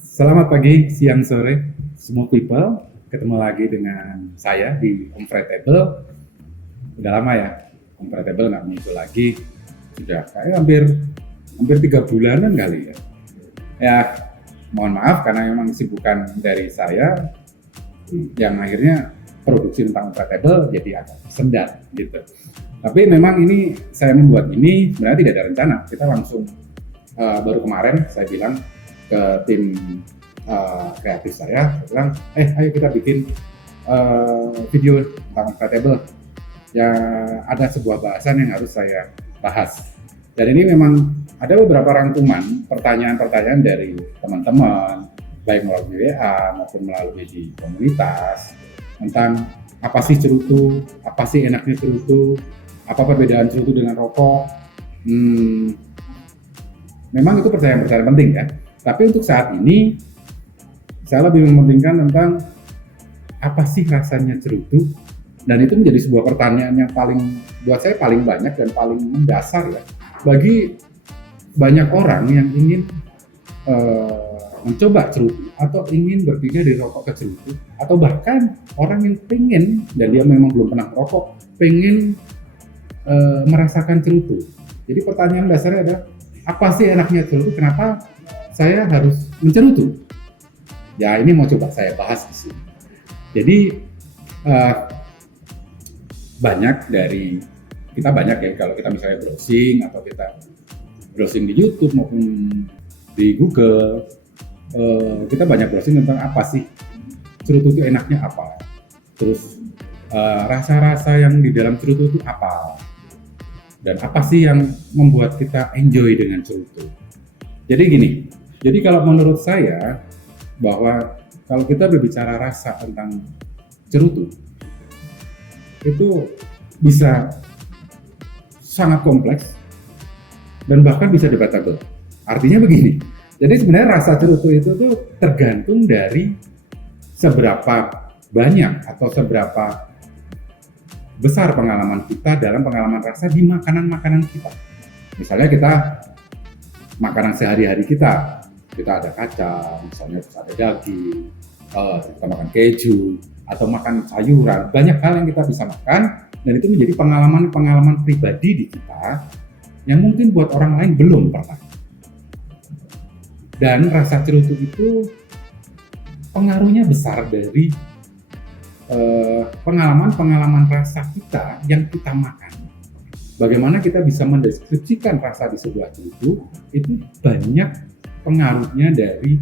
Selamat pagi, siang, sore, semua people. Ketemu lagi dengan saya di Comfortable. Udah lama ya, Comfortable nggak muncul lagi. Sudah kayak hampir hampir 3 bulanan kali ya. Ya, mohon maaf karena memang kesibukan dari saya yang akhirnya produksi tentang Comfortable jadi agak tersendat gitu. Tapi memang ini saya membuat ini sebenarnya tidak ada rencana. Kita langsung baru kemarin saya bilang ke tim kreatif saya bilang, ayo kita bikin video tentang Compatible. Ya ada sebuah bahasan yang harus saya bahas. Dan ini memang ada beberapa rangkuman pertanyaan-pertanyaan dari teman-teman, baik melalui WA maupun melalui di komunitas tentang apa sih cerutu, apa sih enaknya cerutu, apa perbedaan cerutu dengan rokok. Memang itu pertanyaan-pertanyaan penting ya. Tapi untuk saat ini saya lebih mementingkan tentang apa sih rasanya cerutu, dan itu menjadi sebuah pertanyaan yang paling buat saya paling banyak dan paling mendasar ya bagi banyak orang yang ingin mencoba cerutu atau ingin berpindah dari rokok ke cerutu, atau bahkan orang yang pengen dan dia memang belum pernah merokok pengen merasakan cerutu. Jadi pertanyaan dasarnya adalah apa sih enaknya cerutu, kenapa saya harus mencerutu? Ya ini mau coba saya bahas di sini. Jadi kita banyak ya kalau kita misalnya browsing atau kita browsing di YouTube maupun di Google, kita banyak browsing tentang apa sih cerutu itu enaknya apa, terus rasa-rasa yang di dalam cerutu itu apa, dan apa sih yang membuat kita enjoy dengan cerutu. Jadi gini, jadi kalau menurut saya bahwa kalau kita berbicara rasa tentang cerutu itu bisa sangat kompleks dan bahkan bisa debatable. Artinya begini, jadi sebenarnya rasa cerutu itu tuh tergantung dari seberapa banyak atau seberapa besar pengalaman kita dalam pengalaman rasa di makanan-makanan kita. Misalnya kita makanan sehari-hari kita ada kacang, misalnya ada daging, kita makan keju, atau makan sayuran, banyak hal yang kita bisa makan, dan itu menjadi pengalaman-pengalaman pribadi di kita yang mungkin buat orang lain belum pernah. Dan rasa cerutu itu pengaruhnya besar dari pengalaman-pengalaman rasa kita yang kita makan. Bagaimana kita bisa mendeskripsikan rasa di sebuah cerutu, itu banyak pengaruhnya dari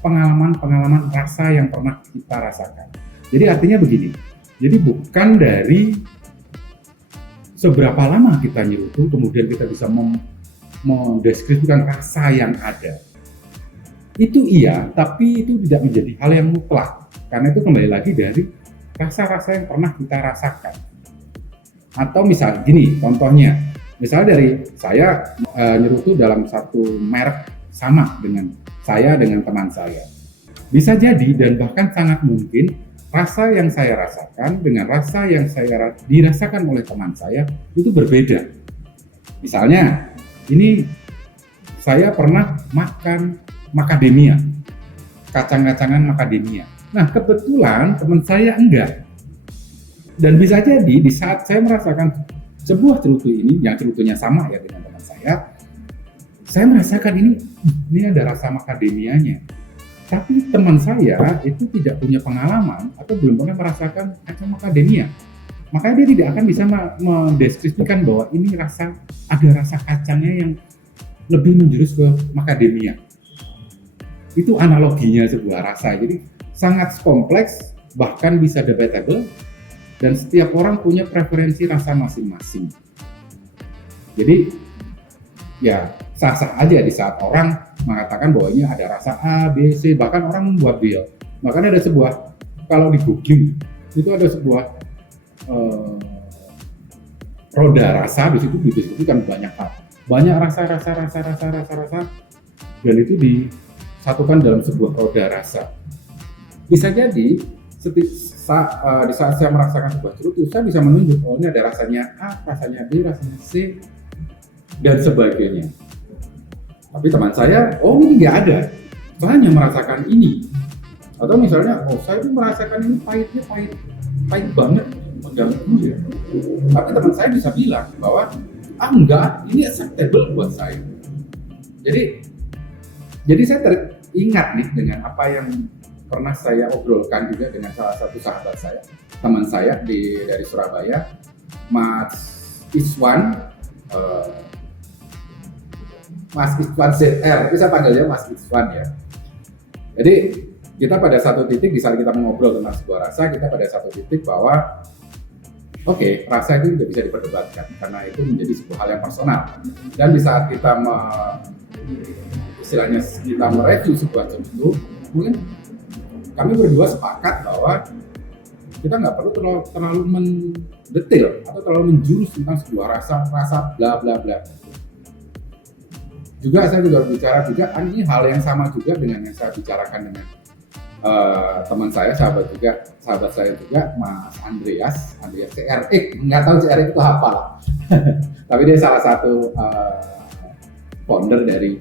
pengalaman-pengalaman rasa yang pernah kita rasakan. Jadi artinya begini, jadi bukan dari seberapa lama kita nyerutu kemudian kita bisa mendeskripsikan rasa yang ada. Itu iya, tapi itu tidak menjadi hal yang mutlak, karena itu kembali lagi dari rasa-rasa yang pernah kita rasakan. Atau misal gini, contohnya, misalnya dari saya nyerutu dalam satu merek sama dengan saya dengan teman saya. Bisa jadi dan bahkan sangat mungkin rasa yang saya rasakan dengan rasa yang saya dirasakan oleh teman saya itu berbeda. Misalnya, ini saya pernah makan macadamia, kacang-kacangan macadamia. Nah, kebetulan teman saya enggak. Dan bisa jadi di saat saya merasakan sebuah cerutu ini, yang cerutunya sama ya dengan teman saya merasakan ini ada rasa macadamianya. Tapi teman saya itu tidak punya pengalaman atau belum pernah merasakan kacang macadamia. Makanya dia tidak akan bisa mendeskripsikan bahwa ini ada rasa kacangnya yang lebih menjurus ke macadamia. Itu analoginya sebuah rasa. Jadi sangat kompleks, bahkan bisa debatable, dan setiap orang punya preferensi rasa masing-masing. Jadi ya sah-sah aja di saat orang mengatakan bahwa ini ada rasa A, B, C, bahkan orang membuat deal. Makanya ada sebuah, kalau di googling itu ada sebuah roda rasa, di situ disebutkan banyak hal, banyak rasa, dan itu disatukan dalam sebuah roda rasa. Bisa jadi di saat saya merasakan sebuah cerutu, saya bisa menunjuk, oh ini ada rasanya A, rasanya B, rasanya C, dan sebagainya. Tapi teman saya, oh ini nggak ada saya hanya merasakan ini, atau misalnya saya itu merasakan ini pahitnya pahit banget, mengganggu ya. Tapi teman saya bisa bilang bahwa enggak, ini acceptable buat saya. Jadi saya teringat nih dengan apa yang pernah saya obrolkan juga dengan salah satu sahabat saya, teman saya dari Surabaya, Mas Iswan, Mas Iswan ZR, bisa panggilnya Mas Iswan ya. Jadi kita pada satu titik di saat kita mengobrol tentang sebuah rasa, kita pada satu titik bahwa oke, rasa itu tidak bisa diperdebatkan karena itu menjadi sebuah hal yang personal. Dan di saat kita istilahnya kita mereview sebuah cerutu, mungkin kami berdua sepakat bahwa kita nggak perlu terlalu mendetail atau terlalu menjurus tentang sebuah rasa bla bla bla. Juga saya juga bicara juga, ini hal yang sama juga dengan yang saya bicarakan dengan teman saya, sahabat saya juga, Mas Andreas CRX, nggak tahu CRX itu apa lah. Tapi dia salah satu founder dari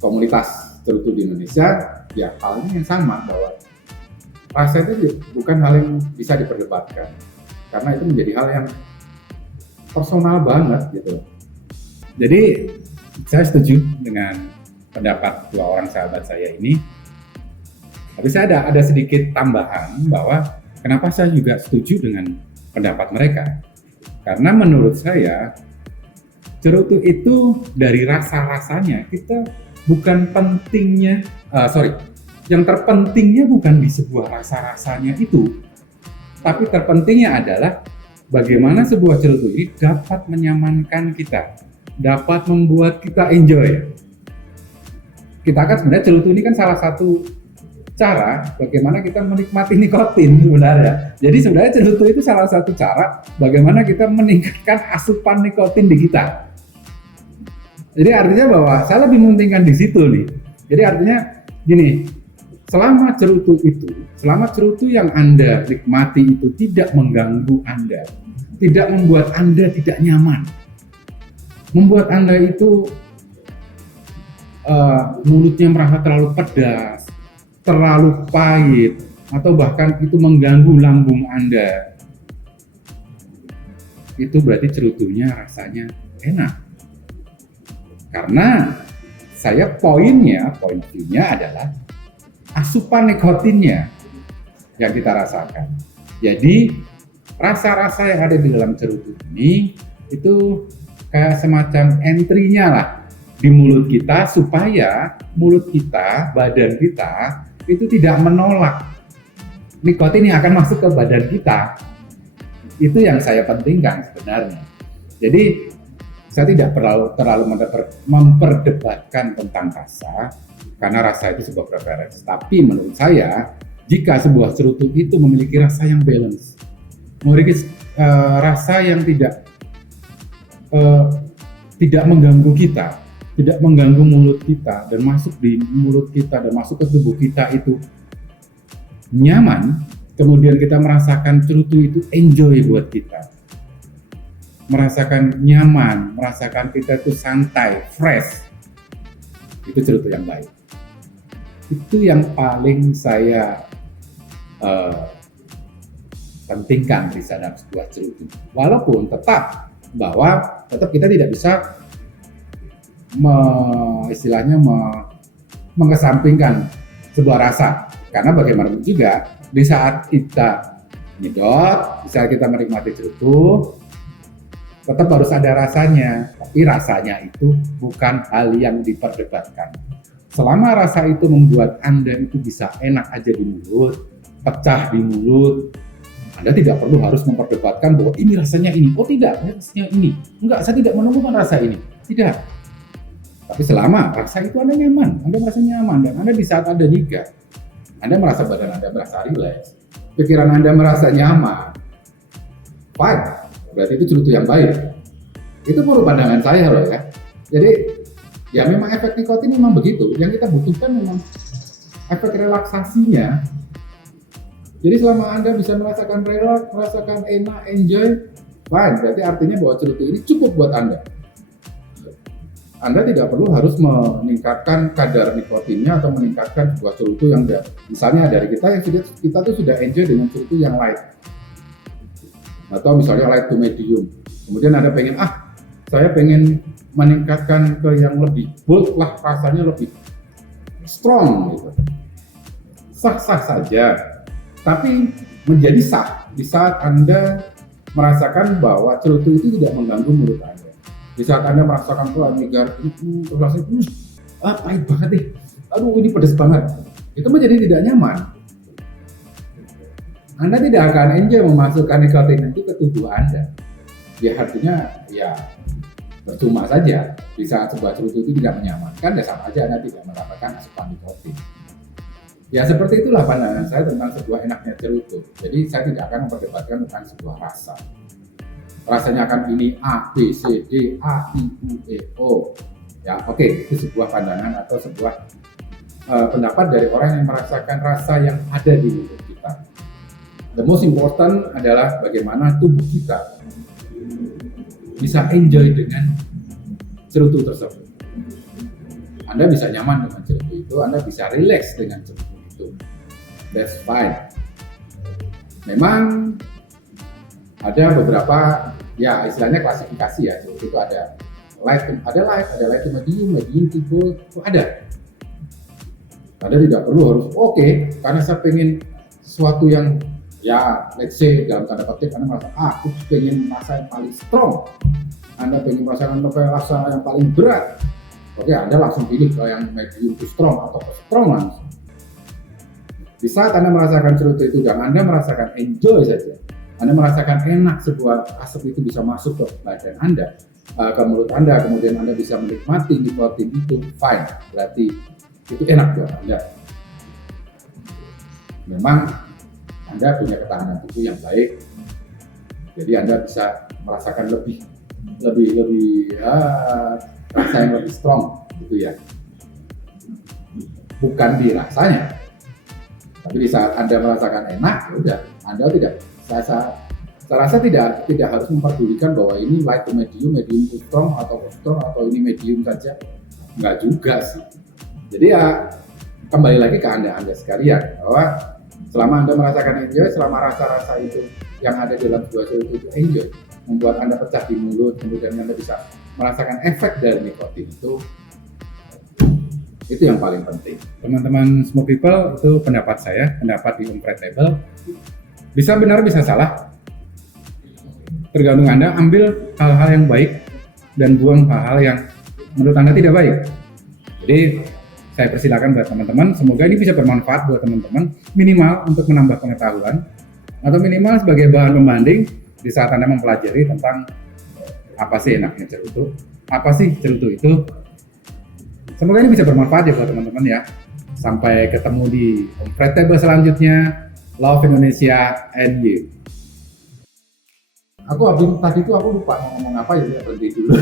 komunitas cerutu di Indonesia. Ya halnya yang sama, bahwa rasa itu bukan hal yang bisa diperdebatkan karena itu menjadi hal yang personal banget gitu. Jadi saya setuju dengan pendapat dua orang sahabat saya ini. Tapi saya ada sedikit tambahan bahwa kenapa saya juga setuju dengan pendapat mereka. Karena menurut saya cerutu itu dari rasa-rasanya kita bukan pentingnya, yang terpentingnya bukan di sebuah rasa-rasanya itu, tapi terpentingnya adalah bagaimana sebuah cerutu ini dapat menyamankan kita, dapat membuat kita enjoy. Kita kan sebenarnya cerutu ini kan salah satu cara bagaimana kita menikmati nikotin sebenarnya. Jadi sebenarnya cerutu itu salah satu cara bagaimana kita meningkatkan asupan nikotin di kita. Jadi artinya bahwa saya lebih mementingkan di situ nih. Jadi artinya gini, selama cerutu yang Anda nikmati itu tidak mengganggu Anda, tidak membuat Anda tidak nyaman, membuat Anda itu mulutnya merasa terlalu pedas, terlalu pahit, atau bahkan itu mengganggu lambung Anda, itu berarti cerutunya rasanya enak. Karena poin view-nya adalah asupan nikotinnya yang kita rasakan. Jadi rasa-rasa yang ada di dalam cerutu ini itu kayak semacam entry-nya lah di mulut kita, supaya mulut kita, badan kita itu tidak menolak nikotin yang akan masuk ke badan kita. Itu yang saya pentingkan sebenarnya. Jadi saya tidak terlalu memperdebatkan tentang rasa, karena rasa itu sebuah preference. Tapi menurut saya, jika sebuah cerutu itu memiliki rasa yang balance, memiliki rasa yang tidak mengganggu kita, tidak mengganggu mulut kita, dan masuk di mulut kita dan masuk ke tubuh kita itu nyaman, kemudian kita merasakan cerutu itu enjoy buat kita, merasakan nyaman, merasakan kita itu santai, fresh, itu cerutu yang baik. Itu yang paling saya pentingkan di dalam sebuah cerutu. Walaupun tetap kita tidak bisa mengesampingkan sebuah rasa, karena bagaimanapun juga di saat kita nyedot, di saat kita menikmati cerutu, tetap harus ada rasanya, tapi rasanya itu bukan hal yang diperdebatkan. Selama rasa itu membuat Anda itu bisa enak aja di mulut, pecah di mulut, Anda tidak perlu harus memperdebatkan bahwa ini rasanya ini, oh tidak, ini rasanya ini, enggak, saya tidak menemukan rasa ini, tidak. Tapi selama rasa itu Anda nyaman, Anda merasa nyaman, dan Anda di saat Anda nikah, Anda merasa badan Anda merasa relax, pikiran Anda merasa nyaman, fine, berarti itu cerutu yang baik. Itu menurut pandangan saya loh ya. Jadi ya memang efek nikotin memang begitu, yang kita butuhkan memang efek relaksasinya. Jadi selama Anda bisa merasakan relax, merasakan enak, enjoy, fine, berarti artinya bahwa cerutu ini cukup buat Anda. Anda tidak perlu harus meningkatkan kadar nikotinnya atau meningkatkan sebuah cerutu yang misalnya dari kita tuh sudah enjoy dengan cerutu yang light atau misalnya light to medium. Kemudian Anda pengen saya pengen meningkatkan ke yang lebih bold lah, rasanya lebih strong gitu. Sah-sah saja, tapi menjadi sah di saat Anda merasakan bahwa cerutu itu tidak mengganggu mulut Anda. Di saat Anda merasakan tuh amigar terus rasanya pahit banget nih, aduh ini pedas banget, itu menjadi tidak nyaman. Anda tidak akan enjoy memasukkan nikotin itu ke tubuh Anda. Ya artinya ya percuma saja. Di saat sebuah cerutu itu tidak menyamankan, ya sama aja Anda tidak mendapatkan asupan nikotin. Ya seperti itulah pandangan saya tentang sebuah enaknya cerutu. Jadi saya tidak akan memperdebatkan tentang sebuah rasa. Rasanya akan ini A, B, C, D, A, I, U, E, O. Ya oke, itu sebuah pandangan atau sebuah pendapat dari orang yang merasakan rasa yang ada di mulut kita. The most important adalah bagaimana tubuh kita bisa enjoy dengan cerutu tersebut. Anda bisa nyaman dengan cerutu itu, Anda bisa relax dengan cerutu itu. That's fine. Memang ada beberapa ya istilahnya klasifikasi ya, cerutu itu ada light to medium to bold, itu ada. Anda tidak perlu harus karena saya pengen sesuatu yang ya let's say dalam tanda petik Anda merasa aku pengen rasa yang paling strong, Anda pengen merasakan rasa yang paling berat, Anda langsung pilih ke yang medium to strong atau ke strong langsung. Di saat Anda merasakan cerutu itu dan Anda merasakan enjoy saja, Anda merasakan enak sebuah asap itu bisa masuk ke badan Anda, ke mulut Anda, kemudian Anda bisa menikmati nikotin itu, fine, berarti itu enak buat Anda. Memang Anda punya ketahanan tubuh yang baik, jadi Anda bisa merasakan lebih rasa yang lebih strong gitu ya. Bukan di rasanya, tapi di saat Anda merasakan enak, udah Anda tidak saya rasa tidak harus memperdulikan bahwa ini light to medium to strong atau ini medium saja, enggak juga sih. Jadi ya kembali lagi ke Anda sekalian, bahwa selama Anda merasakan enjoy, selama rasa-rasa itu yang ada dalam sebuah cerutu itu enjoy, membuat Anda pecah di mulut, kemudian Anda bisa merasakan efek dari nikotin itu yang paling penting. Teman-teman Smooth People, itu pendapat saya, pendapat di Unfried Label. Bisa benar, bisa salah, tergantung Anda ambil hal-hal yang baik dan buang hal-hal yang menurut Anda tidak baik. Jadi saya persilakan buat teman-teman, semoga ini bisa bermanfaat buat teman-teman, minimal untuk menambah pengetahuan atau minimal sebagai bahan pembanding di saat Anda mempelajari tentang apa sih enaknya cerutu, apa sih cerutu itu. Semoga ini bisa bermanfaat ya buat teman-teman ya. Sampai ketemu di Unfried Label selanjutnya. Love Indonesia and you. Tadi itu aku lupa mau ngomong apa, ya berhenti dulu.